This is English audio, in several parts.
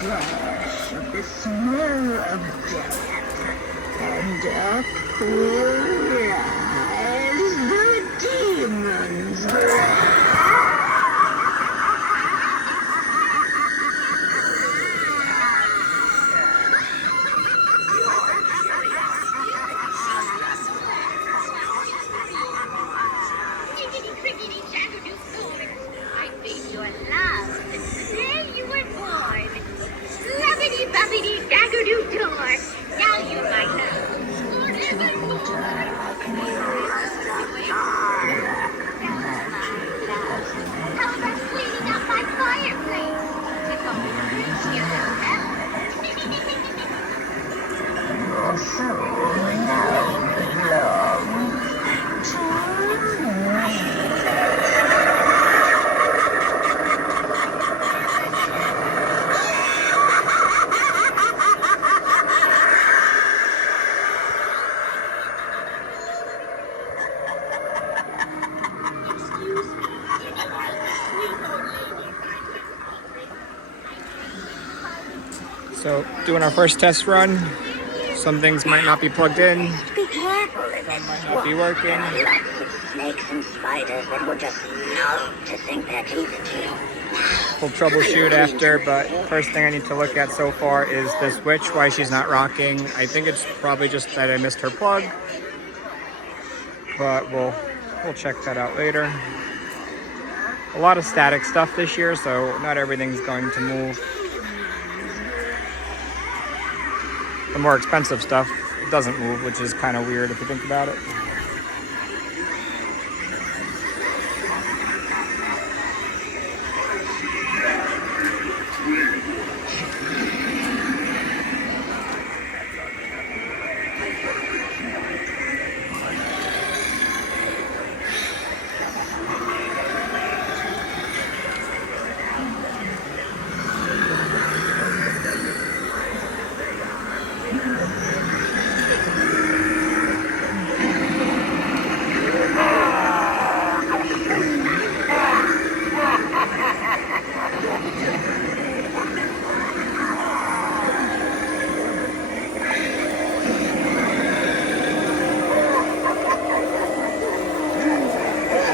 brush of the smell of death, and up will rise the demon's breath. So, doing our first test run. Some things might not be plugged in. Be careful. Some might not be working. Lots of snakes and spiders that would just love to sink their teeth into you. We'll troubleshoot after, but first thing I need to look at so far is this witch, why she's not rocking. I think it's probably just that I missed her plug, but we'll check that out later. A lot of static stuff this year, so not everything's going to move. The more expensive stuff doesn't move, which is kind of weird if you think about it.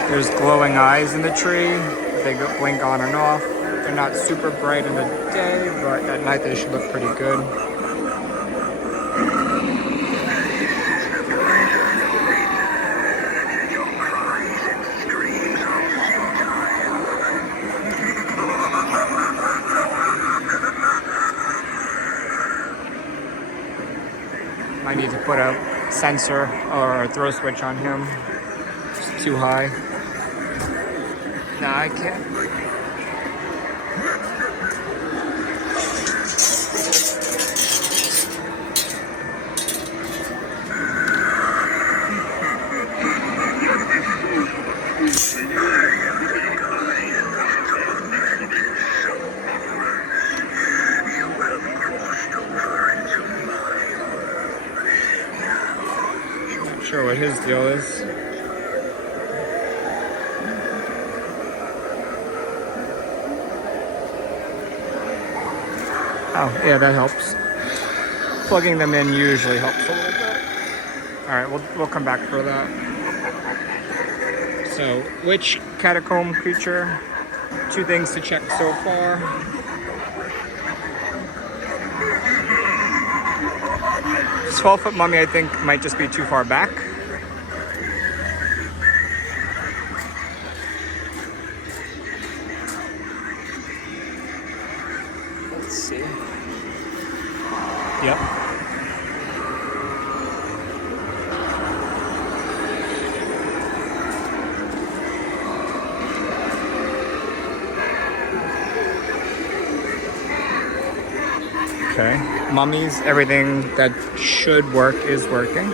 There's glowing eyes in the tree. They blink on and off. They're not super bright in the day, but at night they should look pretty good. Might need to put a sensor or a throw switch on him. It's too high. No, I can't. Not sure what his deal is. Oh, yeah, that helps. Plugging them in usually helps a little bit. All right, we'll come back for that. So, which catacomb creature? 2 things to check so far. This 12-foot mummy, I think, might just be too far back. Let's see. Yep. Okay. Mummies, everything that should work is working.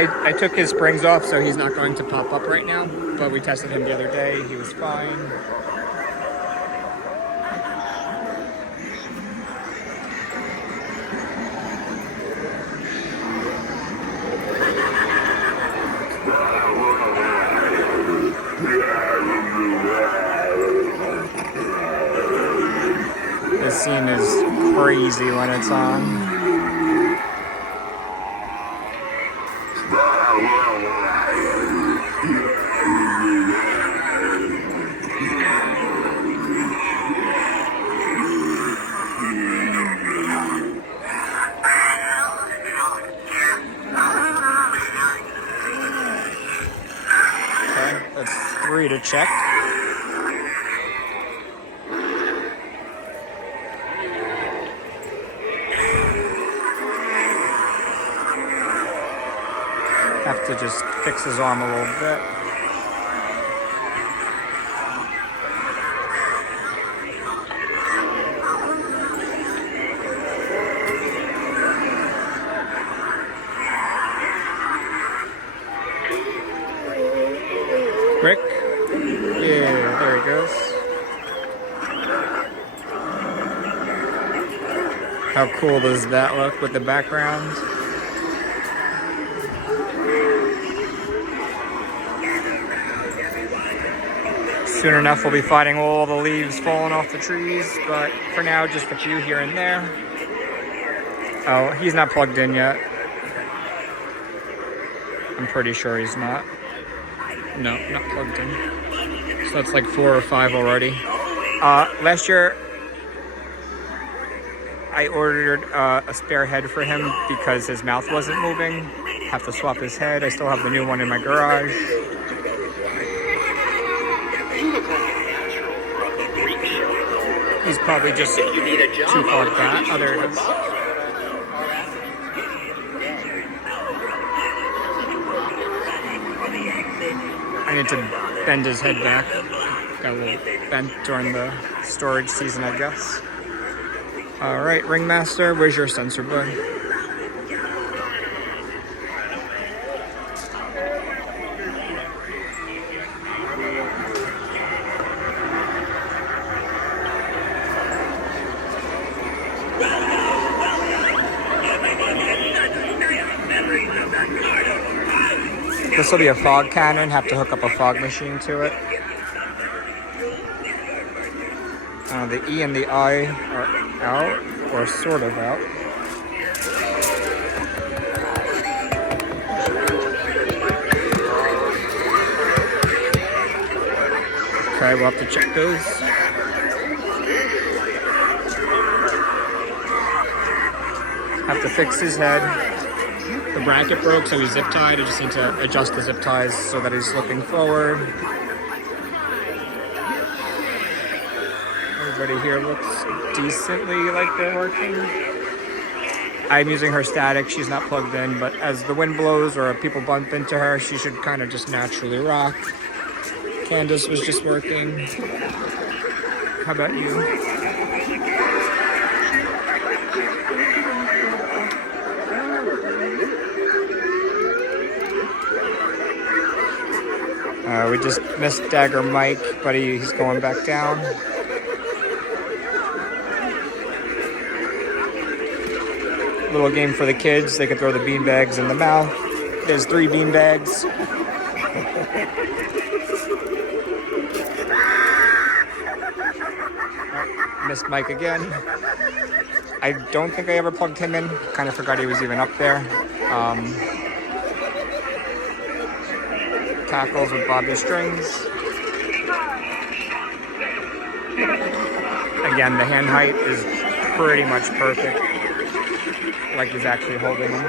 I took his springs off, so he's not going to pop up right now, but we tested him the other day. He was fine. scene is crazy when it's on. Okay, that's 3 to check. Have to just fix his arm a little bit. Rick? Yeah, there he goes. How cool does that look with the background? Soon enough, we'll be fighting all the leaves falling off the trees, but for now, just a few here and there. Oh, he's not plugged in yet. I'm pretty sure he's not. No, not plugged in. So that's like 4 or 5 already. Last year, I ordered a spare head for him because his mouth wasn't moving. Have to swap his head. I still have the new one in my garage. He's probably just too far back. Oh, there it is. I need to bend his head back. Got a little bent during the storage season, I guess. All right, Ringmaster, where's your sensor, bud? This will be a fog cannon, have to hook up a fog machine to it. The E and the I are out, or sort of out. Okay, we'll have to check those. Have to fix his head. The bracket broke, so he's zip tied. I just need to adjust the zip ties so that he's looking forward. Everybody here looks decently like they're working. I'm using her static. She's not plugged in, but as the wind blows or people bump into her, she should kind of just naturally rock. Candace was just working. How about you? We just missed Dagger Mike, but he's going back down. Little game for the kids. They can throw the beanbags in the mouth. There's 3 beanbags. Missed Mike again. I don't think I ever plugged him in. Kind of forgot he was even up there. Tackles with Bobby Strings. Again, the hand height is pretty much perfect. Like he's actually holding him.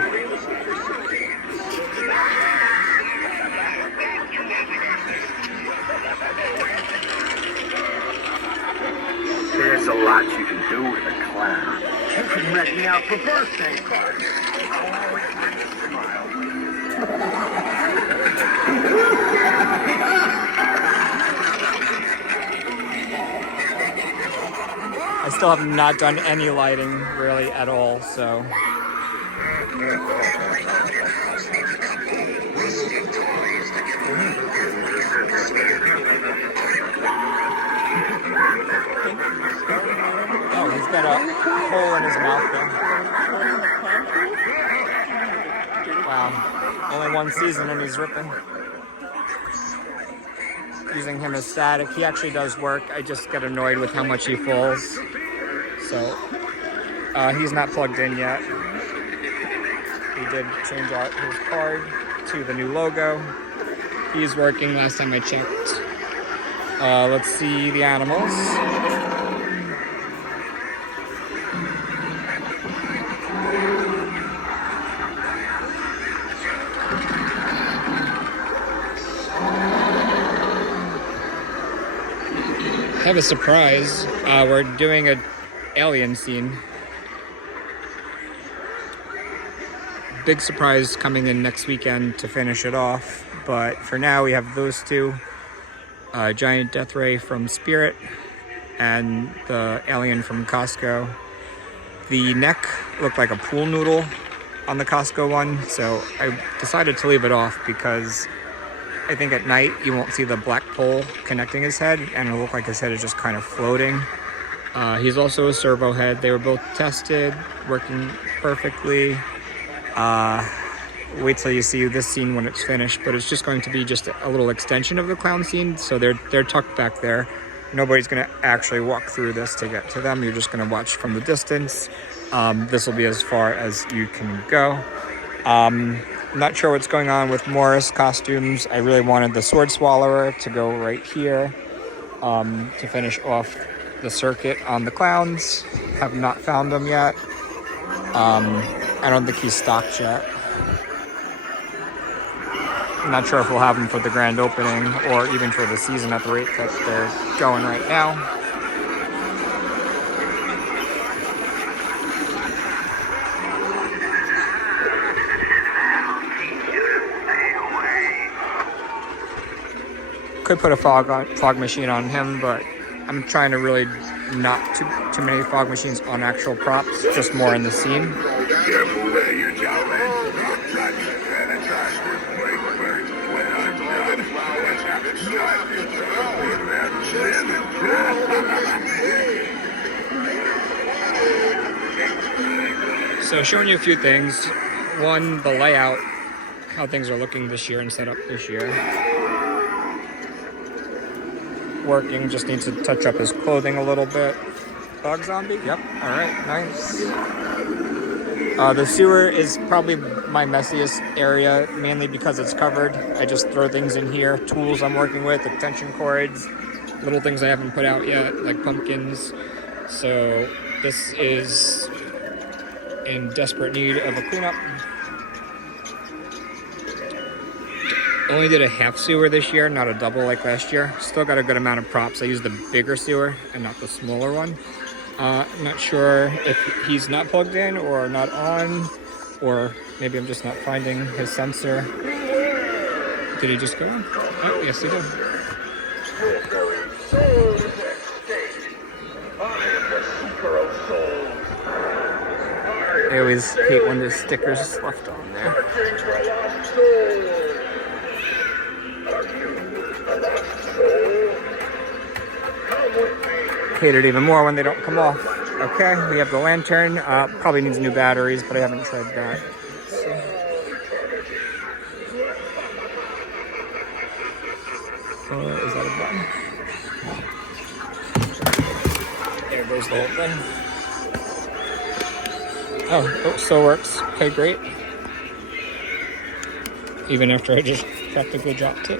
There's a lot you can do with a clown. You can rent me out for birthday parties. I'll always bring a smile. I still have not done any lighting really at all, so. Oh, he's got a hole in his mouth there. Wow, only 1 season and he's ripping. Using him as static. He actually does work. I just get annoyed with how much he falls. So he's not plugged in yet. He did change out his card to the new logo. He's working last time I checked. Let's see the animals. I have a surprise. We're doing an alien scene. Big surprise coming in next weekend to finish it off. But for now, we have those two. Giant Death Ray from Spirit and the alien from Costco. The neck looked like a pool noodle on the Costco one, so I decided to leave it off because I think at night you won't see the black pole connecting his head, and it'll look like his head is just kind of floating. He's also a servo head. They were both tested, working perfectly. Wait till you see this scene when it's finished, but it's just going to be just a little extension of the clown scene, so they're tucked back there. Nobody's going to actually walk through this to get to them. You're just going to watch from the distance. This will be as far as you can go. Not sure what's going on with Morris costumes. I really wanted the Sword Swallower to go right here to finish off the circuit on the clowns. Have not found them yet. I don't think he's stocked yet. I'm not sure if we'll have them for the grand opening or even for the season at the rate that they're going right now. Could put a fog machine on him, but I'm trying to really not too many fog machines on actual props, just more in the scene. So showing you a few things. One, the layout, how things are looking this year and set up this year. Working, just needs to touch up his clothing a little bit. Dog zombie? Yep. All right, nice. The sewer is probably my messiest area, mainly because it's covered. I just throw things in here, tools I'm working with, extension cords, little things I haven't put out yet, like pumpkins. So this is in desperate need of a cleanup. Only did a half sewer this year, not a double like last year. Still got a good amount of props. I used the bigger sewer and not the smaller one. I'm not sure if he's not plugged in or not on, or maybe I'm just not finding his sensor. Did he just go on? Oh, yes, he did. I always hate when there's stickers left on there. Hate it even more when they don't come off. Okay, we have the lantern. Probably needs new batteries, but I haven't tried that. Is that a button? There goes the whole thing. Oh, still works. Okay, great. Even after I just practically dropped it.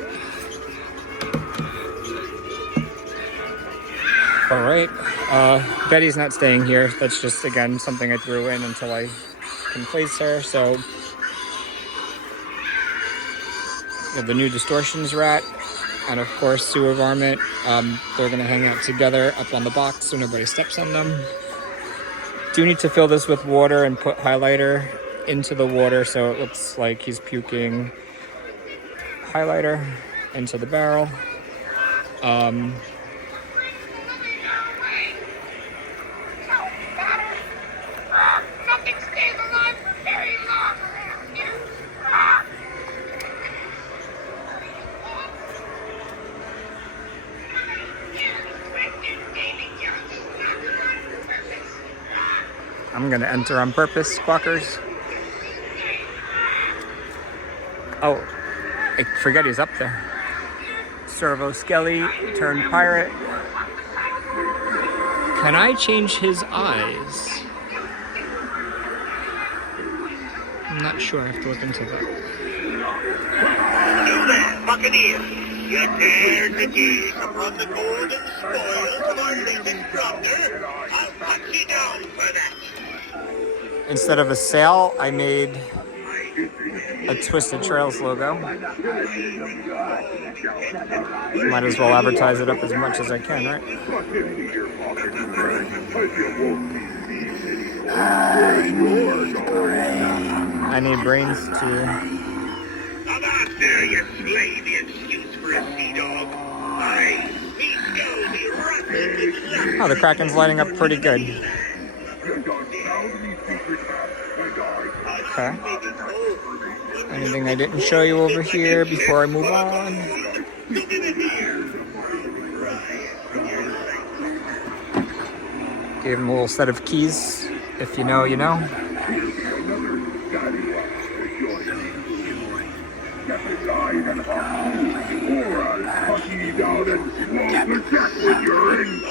All right, Betty's not staying here. That's just, again, something I threw in until I can place her. So we have the new Distortions rat and, of course, Sewer Varmint. They're going to hang out together up on the box so nobody steps on them. Do need to fill this with water and put highlighter into the water so it looks like he's puking highlighter into the barrel. I'm gonna enter on purpose, squawkers. Oh, I forget he's up there. Servo Skelly turned pirate. Can I change his eyes? I'm not sure. I have to look into that. You there, Buccaneer. You dared to gaze upon the golden spoils of our nation's plunder. I'll cut you down for that. Instead of a sail, I made a Twisted Trails logo. Might as well advertise it up as much as I can, right? I need brains too. Come on there, you slave excuse for a sea dog. Oh, the Kraken's lighting up pretty good. Okay. Anything I didn't show you over here before I move on? Gave him a little set of keys. If you know, you know.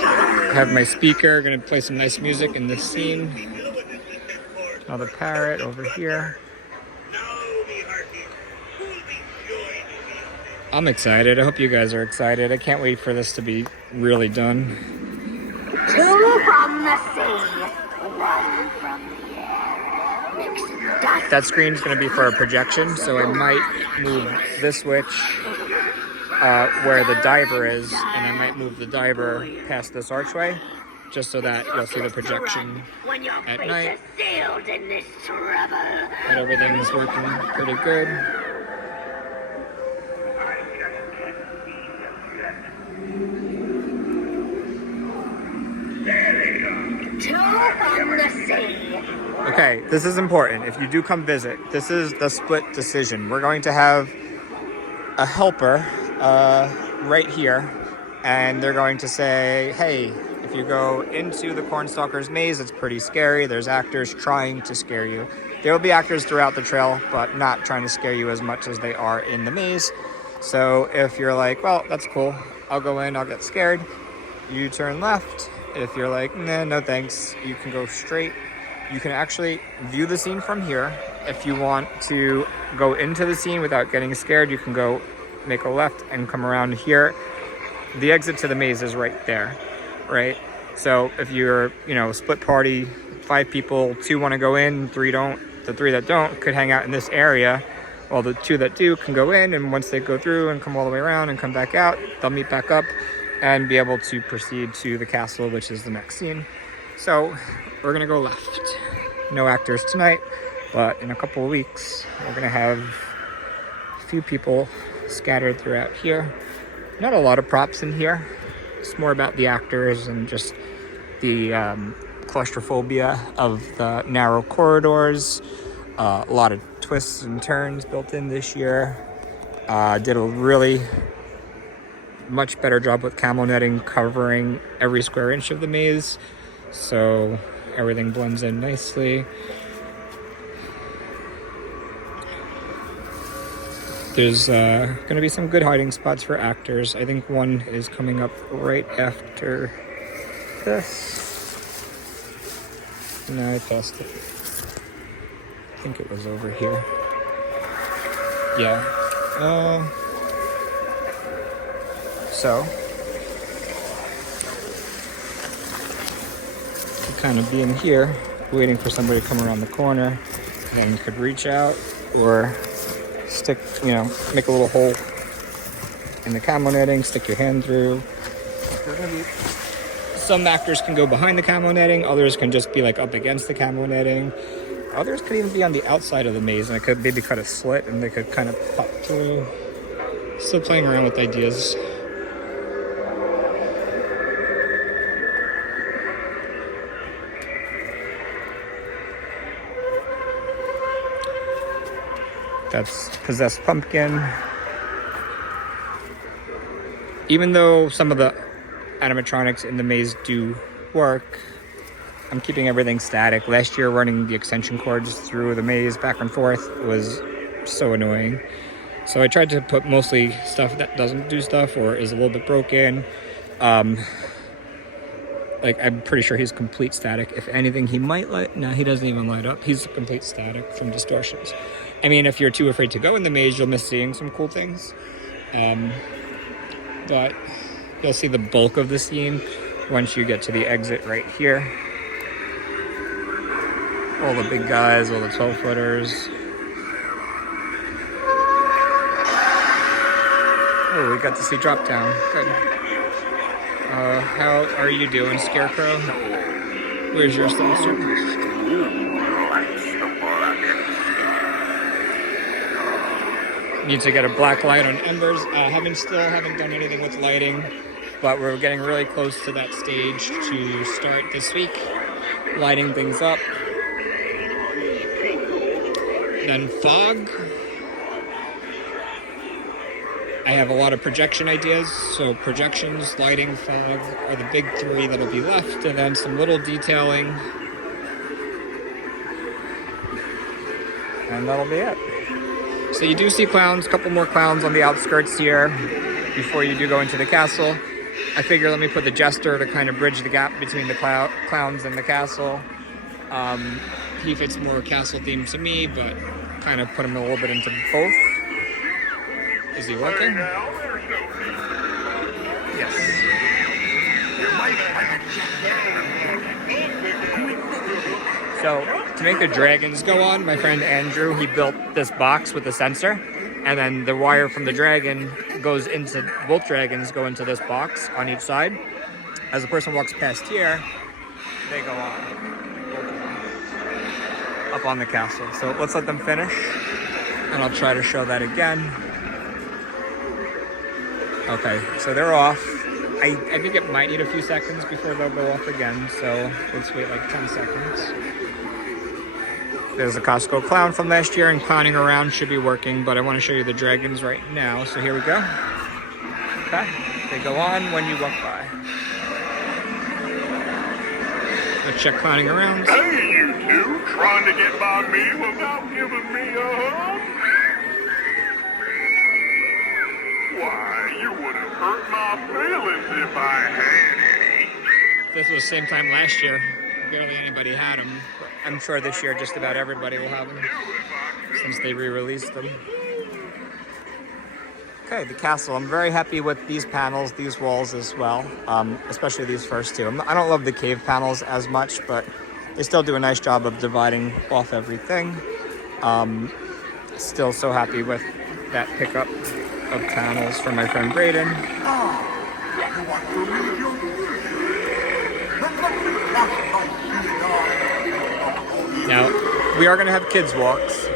I have my speaker, gonna play some nice music in this scene. Another parrot over here. I'm excited. I hope you guys are excited. I can't wait for this to be really done. 2 from the sea, 1 from the air. Mixed dust. That screen's going to be for a projection, so I might move this switch where the diver is, and I might move the diver past this archway, just so that you'll see the projection When your at face night. is sealed in this trouble. But everything's working pretty good. Two from the sea. Okay, this is important. If you do come visit, this is the split decision. We're going to have a helper right here, and they're going to say, hey, if you go into the Cornstalker's maze, it's pretty scary. There's actors trying to scare you. There will be actors throughout the trail, but not trying to scare you as much as they are in the maze. So if you're like, well, that's cool, I'll go in, I'll get scared, you turn left. If you're like, nah, no thanks, you can go straight. You can actually view the scene from here. If you want to go into the scene without getting scared, you can go make a left and come around here. The exit to the maze is right there, right? So if you're, split party, 5 people, 2 want to go in, 3 don't. The 3 that don't could hang out in this area. Well, the 2 that do can go in, and once they go through and come all the way around and come back out, they'll meet back up and be able to proceed to the castle, which is the next scene. So we're gonna go left. No actors tonight, but in a couple of weeks, we're gonna have a few people scattered throughout here. Not a lot of props in here. It's more about the actors and just the claustrophobia of the narrow corridors. A lot of twists and turns built in this year. Did a really much better job with camo netting covering every square inch of the maze, so everything blends in nicely. There's going to be some good hiding spots for actors. I think one is coming up right after this. No, I passed it. I think it was over here. Yeah. So, you kind of be in here, waiting for somebody to come around the corner. Then you could reach out or stick, make a little hole in the camo netting, stick your hand through. Some actors can go behind the camo netting, others can just be like up against the camo netting. Others could even be on the outside of the maze, and I could maybe cut a slit and they could kind of pop through. Still playing around with ideas. That's Possessed Pumpkin. Even though some of the animatronics in the maze do work, I'm keeping everything static. Last year, running the extension cords through the maze back and forth was so annoying. So I tried to put mostly stuff that doesn't do stuff or is a little bit broken. Like, I'm pretty sure he's complete static. If anything, he might light. No, he doesn't even light up. He's complete static from distortions. I mean, if you're too afraid to go in the maze, you'll miss seeing some cool things. But you'll see the bulk of the scene once you get to the exit right here. All the big guys, all the 12-footers. Oh, we got to see Drop Down. Good. How are you doing, Scarecrow? Where's your saucer? Need to get a black light on Embers. Haven't done anything with lighting, but we're getting really close to that stage to start this week. Lighting things up. Then fog. I have a lot of projection ideas, so projections, lighting, fog are the big three that'll be left, and then some little detailing. And that'll be it. So you do see clowns, a couple more clowns on the outskirts here before you do go into the castle. I figure let me put the Jester to kind of bridge the gap between the clowns and the castle. He fits more castle themed to me, but kind of put him a little bit into both. Is he working? Yes. So, to make the dragons go on, my friend Andrew, he built this box with a sensor, and then the wire from the dragon goes into, both dragons go into this box on each side. As the person walks past here, they go on. Up on the castle. So let's let them finish, and I'll try to show that again. Okay, so they're off. I think it might need a few seconds before they'll go off again, so let's wait like 10 seconds. There's a Costco clown from last year, and clowning around should be working, but I want to show you the dragons right now, so here we go. Okay, they go on when you walk by. Let's check clowning around. Hey, you two, trying to get by me without giving me a hug? Why, you would have hurt my feelings if I had any. This was the same time last year. Barely anybody had them. I'm sure this year just about everybody will have them since they re-released them. Okay, the castle. I'm very happy with these panels, these walls as well, especially these first two. I don't love the cave panels as much, but they still do a nice job of dividing off everything. Still so happy with that pickup of panels from my friend Braden. Now, we are going to have kids walks.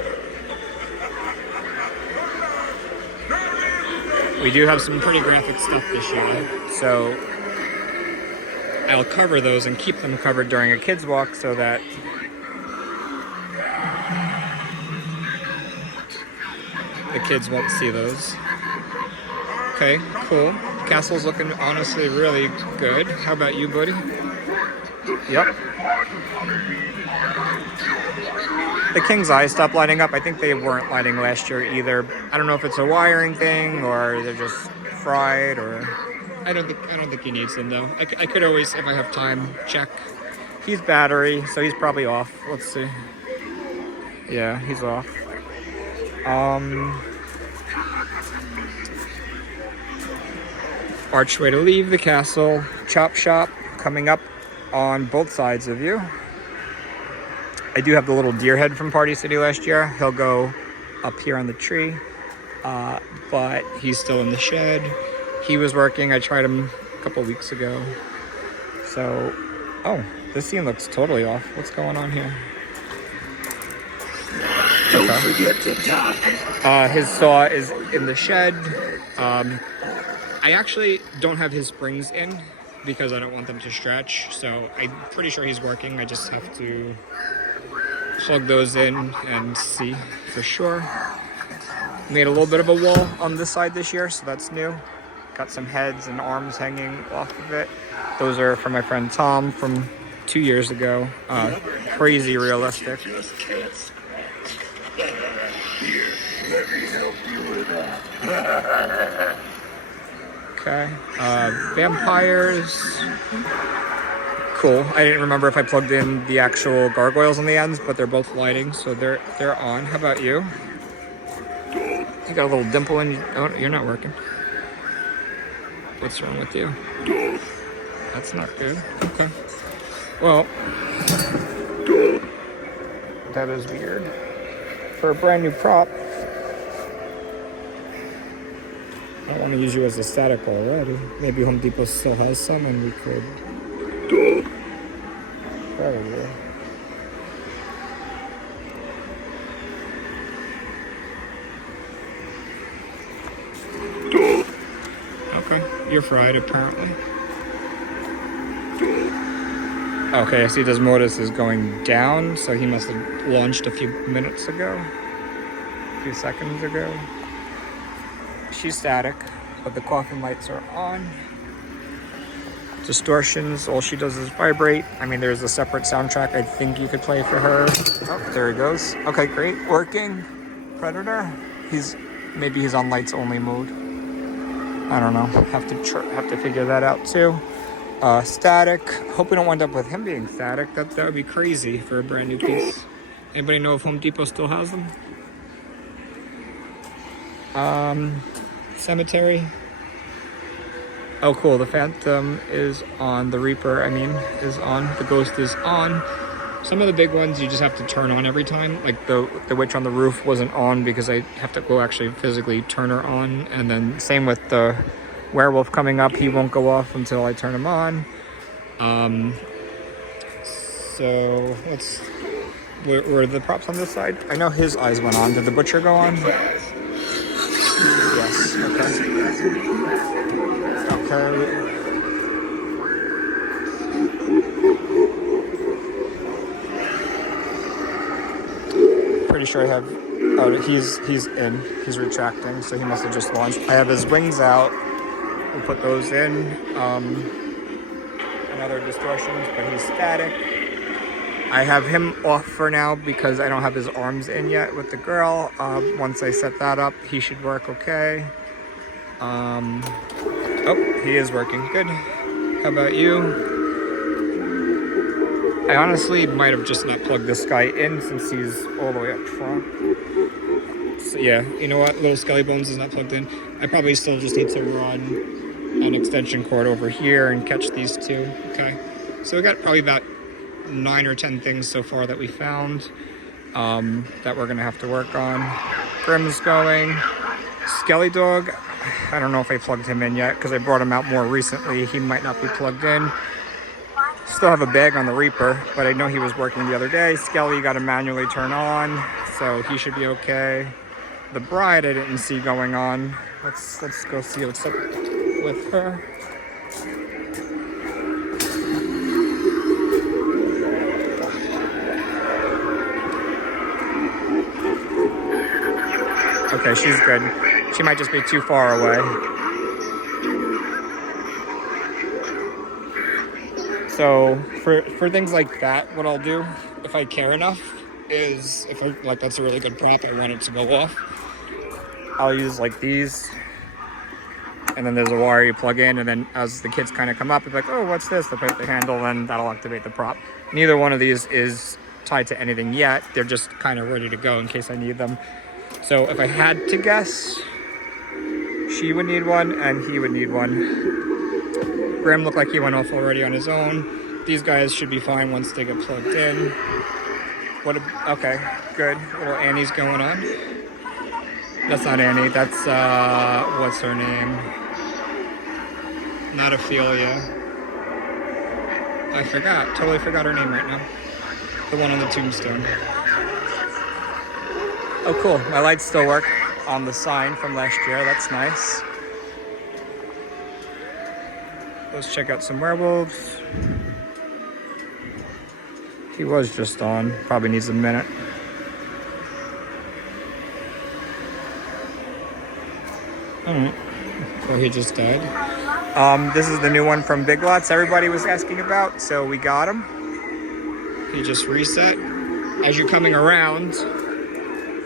We do have some pretty graphic stuff this year, so I'll cover those and keep them covered during a kids walk so that the kids won't see those. Okay, cool. Castle's looking honestly really good. How about you, buddy? Yep. The King's Eye stopped lighting up. I think they weren't lighting last year either. I don't know if it's a wiring thing or they're just fried, or I don't think he needs them though. I could always, if I have time, check. He's battery, so he's probably off. Let's see. Yeah, he's off. Archway to leave the castle. Chop Shop coming up on both sides of you. I do have the little deer head from Party City last year. He'll go up here on the tree, but he's still in the shed. He was working. I tried him a couple weeks ago. So, oh, this scene looks totally off. What's going on here? Don't forget to talk. His saw is in the shed. I actually don't have his springs in because I don't want them to stretch. So I'm pretty sure he's working. I just have to plug those in and see for sure. Made a little bit of a wall on this side this year, so that's new. Got some heads and arms hanging off of it. Those are from my friend Tom from 2 years ago. Crazy realistic. Just can't scratch. Here, let me help you with that. Okay. Vampires. Cool. I didn't remember if I plugged in the actual gargoyles on the ends, but they're both lighting, so they're on. How about you? You got a little dimple in you. Oh, you're not working. What's wrong with you? That's not good. Okay. Well, that is weird. For a brand new prop, I don't want to use you as a static already. Maybe Home Depot still has some and we could... Probably. Okay, you're fried apparently. Okay, I see this modus is going down, so he must have launched a few minutes ago. A few seconds ago. She's static, but the coffin lights are on. Distortions, all she does is vibrate. I mean, there's a separate soundtrack I think you could play for her. Oh, there he goes. Okay, great, working. Predator. Maybe he's on lights only mode. I don't know. Have to figure that out too. Static. Hope we don't wind up with him being static. That would be crazy for a brand new piece. Anybody know if Home Depot still has them? Cemetery. Oh, cool. The Phantom is on. The Reaper, is on. The Ghost is on. Some of the big ones you just have to turn on every time. Like the Witch on the Roof wasn't on because I have to go actually physically turn her on. And then same with the Werewolf coming up. He won't go off until I turn him on. So where are the props on this side? I know his eyes went on. Did the Butcher go on? Yes. Okay. Pretty sure I have. Oh, he's in. He's retracting, so he must have just launched. I have his wings out. We'll put those in. Another distortions, but he's static. I have him off for now because I don't have his arms in yet with the girl. Once I set that up, he should work okay. Oh, he is working. Good. How about you? I honestly might have just not plugged this guy in since he's all the way up front. So yeah, you know what? Little Skelly Bones is not plugged in. I probably still just need to run an extension cord over here and catch these two. Okay. So we got probably about 9 or 10 things so far that we found that we're gonna have to work on. Grimm's going. Skelly Dog, I don't know if I plugged him in yet because I brought him out more recently. He might not be plugged in. Still have a bag on the Reaper, but I know he was working the other day. Skelly got to manually turn on, so he should be okay. The Bride I didn't see going on. Let's go see what's up with her. Okay, she's good. She might just be too far away. So for things like that, what I'll do, if I care enough, is if that's a really good prop, I want it to go off, I'll use like these, and then there's a wire you plug in, and then as the kids kind of come up, it's like, oh, what's this? They'll put the handle, and that'll activate the prop. Neither one of these is tied to anything yet. They're just kind of ready to go in case I need them. So if I had to guess, she would need one, and he would need one. Grim looked like he went off already on his own. These guys should be fine once they get plugged in. Okay, good. Little Annie's going on. That's not Annie, that's, what's her name? Not Ophelia. I totally forgot her name right now. The one on the tombstone. Oh, cool, my lights still work on the sign from last year, that's nice. Let's check out some werewolves. He was just on, probably needs a minute. Well, he just died. This is the new one from Big Lots everybody was asking about, so we got him. He just reset. As you're coming around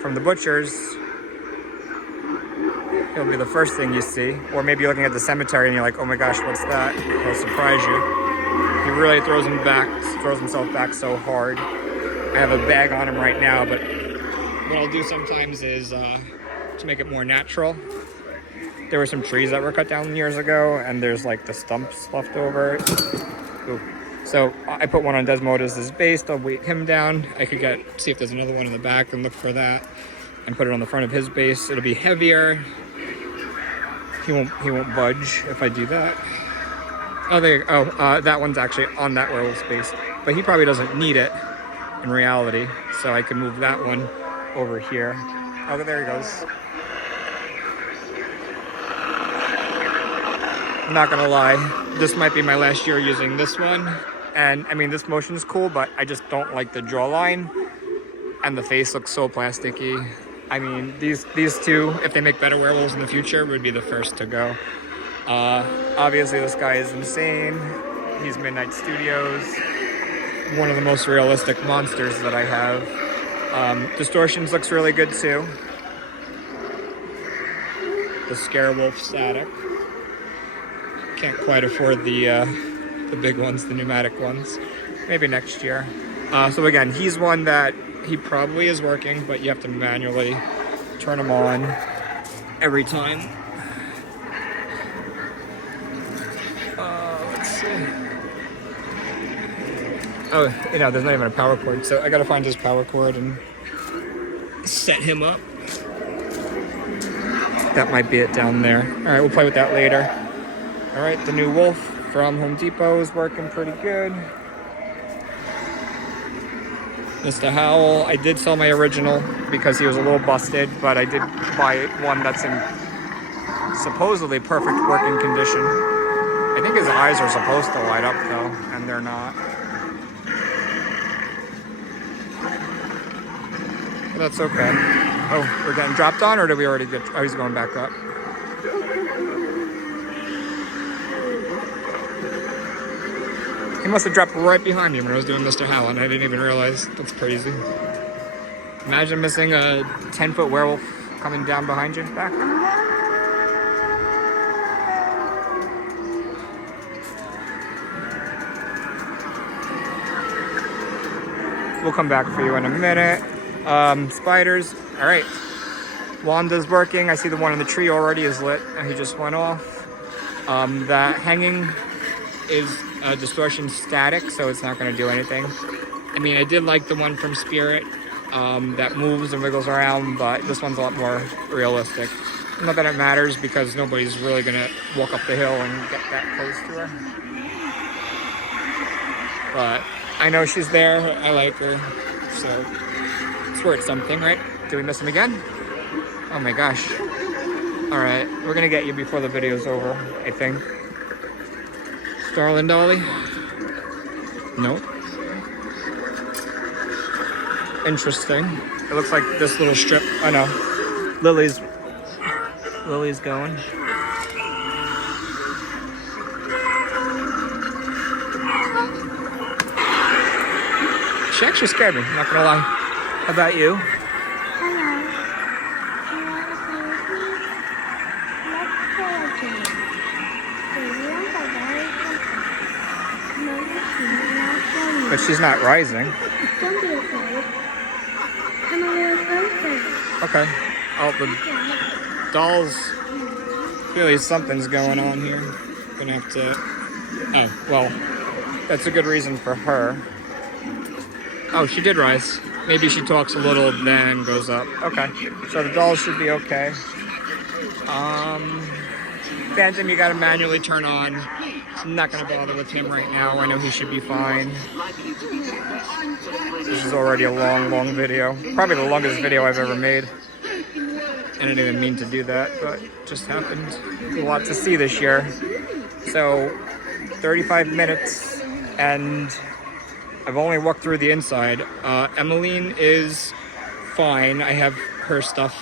from the butcher's, he'll be the first thing you see. Or maybe you're looking at the cemetery and you're like, oh my gosh, what's that? He'll surprise you. He really throws himself back so hard. I have a bag on him right now, but what I'll do sometimes is to make it more natural. There were some trees that were cut down years ago, and there's like the stumps left over. Ooh. So I put one on Desmodus' base to weight him down. I could see if there's another one in the back and look for that, and put it on the front of his base. It'll be heavier. He won't budge if I do that. Oh, that one's actually on that werewolf space, but he probably doesn't need it in reality, so I can move that one over here. Oh, there he goes. I'm not gonna lie, this might be my last year using this one, and I mean this motion is cool, but I just don't like the jawline, and the face looks so plasticky. I mean, these two, if they make better werewolves in the future, would be the first to go. Obviously this guy is insane. He's Midnight Studios, one of the most realistic monsters that I have. Distortions looks really good too. The Scarewolf Static. Can't quite afford the big ones, the pneumatic ones. Maybe next year. So again, he's one that he probably is working, but you have to manually turn him on every time. Let's see. Oh, there's not even a power cord, so I gotta find his power cord and set him up. That might be it down there. All right, we'll play with that later. All right, the new wolf from Home Depot is working pretty good. Mr. Howell, I did sell my original because he was a little busted, but I did buy one that's in supposedly perfect working condition. I think his eyes are supposed to light up though, and they're not. But that's okay. Oh, we're getting dropped on, or did we already get, oh, he's going back up. He must have dropped right behind me when I was doing Mr. Howell, and I didn't even realize. That's crazy. Imagine missing a 10-foot werewolf coming down behind you back. We'll come back for you in a minute. Spiders. All right. Wanda's working. I see the one in the tree already is lit, and he just went off. That hanging is distortion static, so it's not going to do anything. I mean, I did like the one from Spirit that moves and wiggles around, but this one's a lot more realistic. Not that it matters, because nobody's really going to walk up the hill and get that close to her. But I know she's there. I like her, so it's worth something, right? Did we miss him again? Oh my gosh. All right, we're going to get you before the video's over, I think. Starlin Dolly? Nope. Interesting. It looks like this little strip. I know. Lily's going. She actually scared me, not gonna lie. How about you? But she's not rising. Okay. Oh, the dolls. Clearly something's going on here. Gonna have to. Oh, well, that's a good reason for her. Oh, she did rise. Maybe she talks a little, then goes up. Okay. So the dolls should be okay. Phantom, you gotta manually turn on. I'm not gonna bother with him right now. I know he should be fine. This is already a long video. Probably the longest video I've ever made. I didn't even mean to do that, but it just happened. A lot to see this year. So, 35 minutes, and I've only walked through the inside. Emmeline is fine. I have her stuff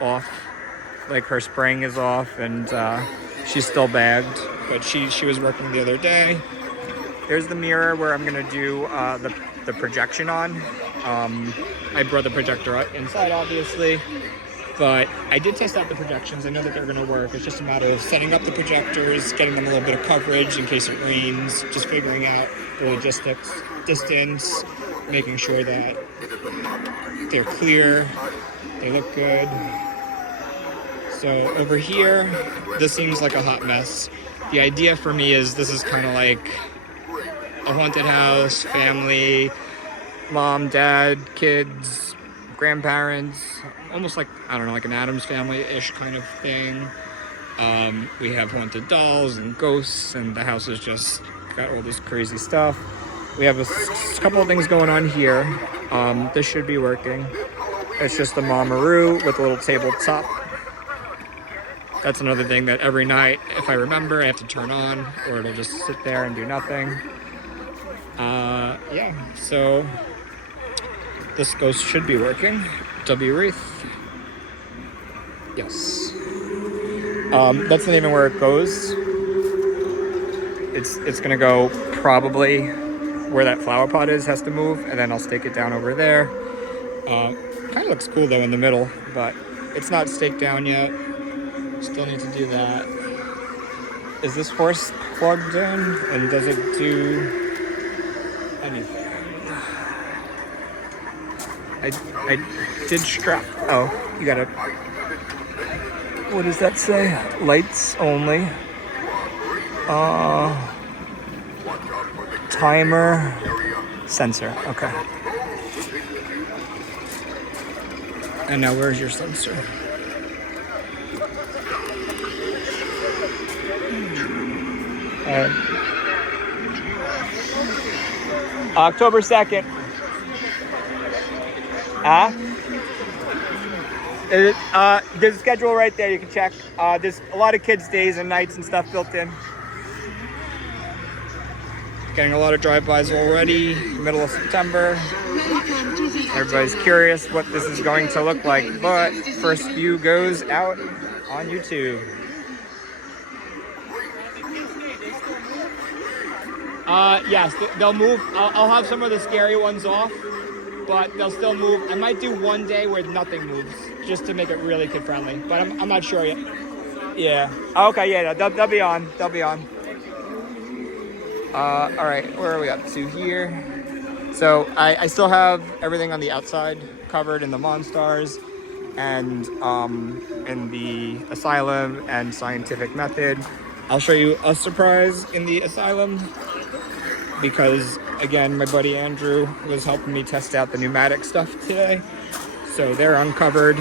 off. Like, her spring is off, and she's still bagged. But she was working the other day. Here's the mirror where I'm gonna do the projection on. I brought the projector inside, obviously. But I did test out the projections. I know that they're going to work. It's just a matter of setting up the projectors, getting them a little bit of coverage in case it rains, just figuring out the logistics, distance, making sure that they're clear, they look good. So over here, this seems like a hot mess. The idea for me is this is kind of like a haunted house, family, mom, dad, kids, grandparents, almost like, I don't know, like an Addams Family-ish kind of thing. We have haunted dolls and ghosts, and the house has just got all this crazy stuff. We have a couple of things going on here. This should be working. It's just the Mamaru with a little tabletop. That's another thing that every night, if I remember, I have to turn on, or it'll just sit there and do nothing. Yeah, so this ghost should be working. W. Wreath. Yes. That's not even where it goes. It's gonna go probably where that flower pot is, has to move, and then I'll stake it down over there. Kind of looks cool though in the middle, but it's not staked down yet. Still need to do that. Is this horse plugged in, and does it do anything? I did strap. Oh, you gotta. What does that say? Lights only. Timer. Sensor. Okay. And now where's your sensor? October 2nd. There's a schedule right there you can check. There's a lot of kids' days and nights and stuff built in. Getting a lot of drive-bys already, middle of September. Everybody's curious what this is going to look like, but first view goes out on YouTube. Yes, they'll move. I'll have some of the scary ones off, but they'll still move. I might do one day where nothing moves, just to make it really kid-friendly, but I'm not sure yet. Yeah. Okay, yeah, they'll be on. They'll be on. All right, where are we up to here? So I still have everything on the outside covered in the Monstars and in the Asylum and Scientific Method. I'll show you a surprise in the Asylum because, again, my buddy Andrew was helping me test out the pneumatic stuff today. So they're uncovered.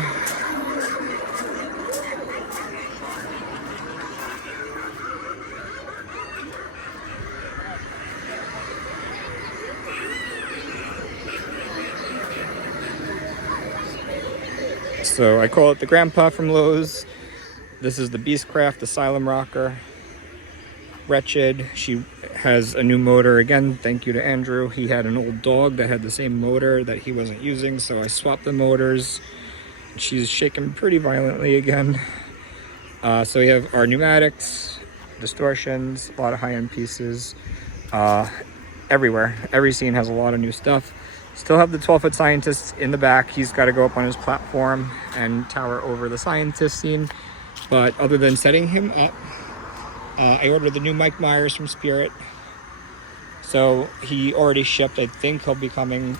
So I call it the Grandpa from Lowe's. This is the Beastcraft Asylum Rocker. Wretched. She has a new motor again. Thank you to Andrew. He had an old dog that had the same motor that he wasn't using, so I swapped the motors. She's shaking pretty violently again. So we have our pneumatics, distortions, a lot of high-end pieces everywhere. Every scene has a lot of new stuff. Still have the 12-foot scientist in the back. He's got to go up on his platform and tower over the scientist scene. But other than setting him up, I ordered the new Mike Myers from Spirit. So he already shipped. I think he'll be coming,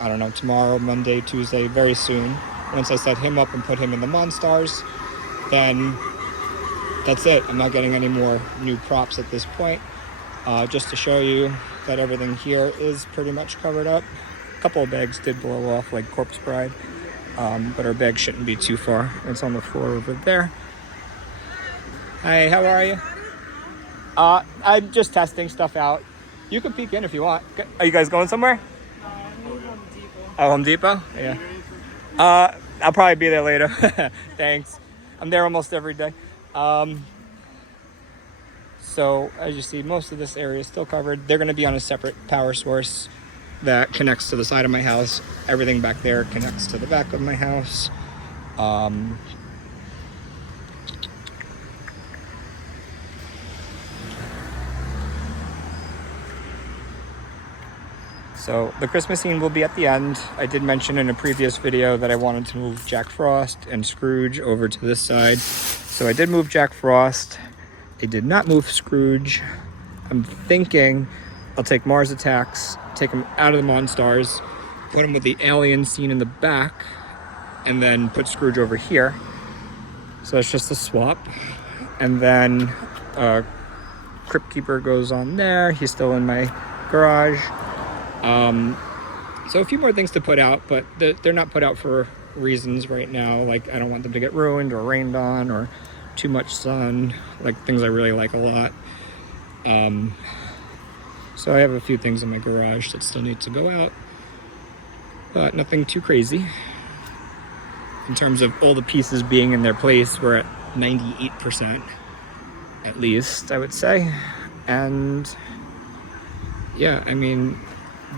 I don't know, tomorrow, Monday, Tuesday, very soon. Once I set him up and put him in the Monstars, then that's it. I'm not getting any more new props at this point. Just to show you that everything here is pretty much covered up. A couple of bags did blow off, like Corpse Bride, but our bag shouldn't be too far. It's on the floor over there. Hi, how are you? I'm just testing stuff out. You can peek in if you want. Are you guys going somewhere? Home Depot. Oh, Home Depot? Yeah. I'll probably be there later. Thanks. I'm there almost every day. So as you see, most of this area is still covered. They're going to be on a separate power source that connects to the side of my house. Everything back there connects to the back of my house. So the Christmas scene will be at the end. I did mention in a previous video that I wanted to move Jack Frost and Scrooge over to this side. So I did move Jack Frost. I did not move Scrooge. I'm thinking I'll take Mars Attacks, take him out of the Monstars, put him with the alien scene in the back, and then put Scrooge over here. So it's just a swap. And then Crypt Keeper goes on there. He's still in my garage. So a few more things to put out, but they're not put out for reasons right now. Like, I don't want them to get ruined or rained on or too much sun, like things I really like a lot. So I have a few things in my garage that still need to go out, but nothing too crazy. In terms of all the pieces being in their place, we're at 98% at least, I would say. And yeah, I mean,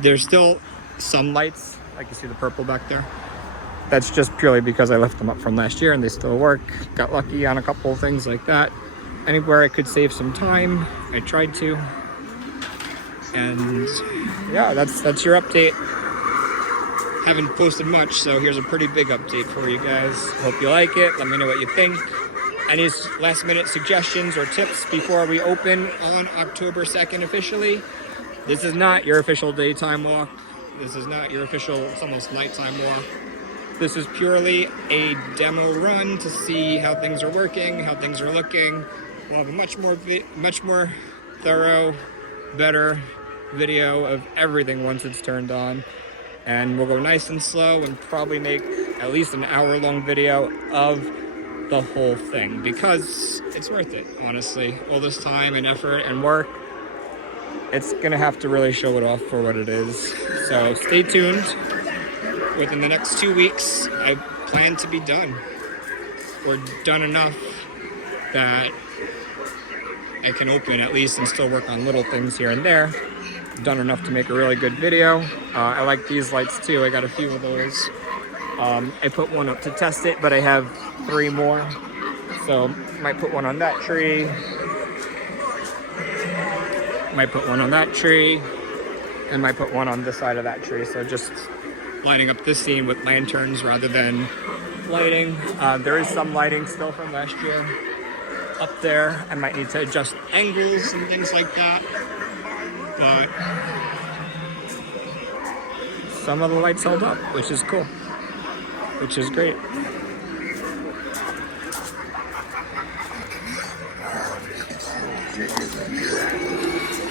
there's still some lights, like you see the purple back there. That's just purely because I left them up from last year and they still work. Got lucky on a couple of things like that. Anywhere I could save some time, I tried to. And yeah, that's your update. Haven't posted much, so here's a pretty big update for you guys. Hope you like it. Let me know what you think. Any last minute suggestions or tips before we open on October 2nd officially? This is not your official daytime walk. This is not your official, it's almost nighttime walk. This is purely a demo run to see how things are working, how things are looking. We'll have a much more thorough, better video of everything once it's turned on. And we'll go nice and slow and probably make at least an hour-long video of the whole thing because it's worth it, honestly. All this time and effort and work, it's gonna have to really show it off for what it is. So stay tuned. Within the next 2 weeks, I plan to be done. Or done enough that I can open at least and still work on little things here and there. Done enough to make a really good video. I like these lights too. I got a few of those. I put one up to test it, but I have 3 more. So might put one on that tree. Might put one on that tree. And might put one on this side of that tree. So just lighting up this scene with lanterns rather than lighting. There is some lighting still from last year up there. I might need to adjust angles and things like that. But some of the lights held up, which is cool, which is great.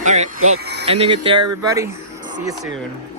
All right, well, ending it there, everybody. See you soon.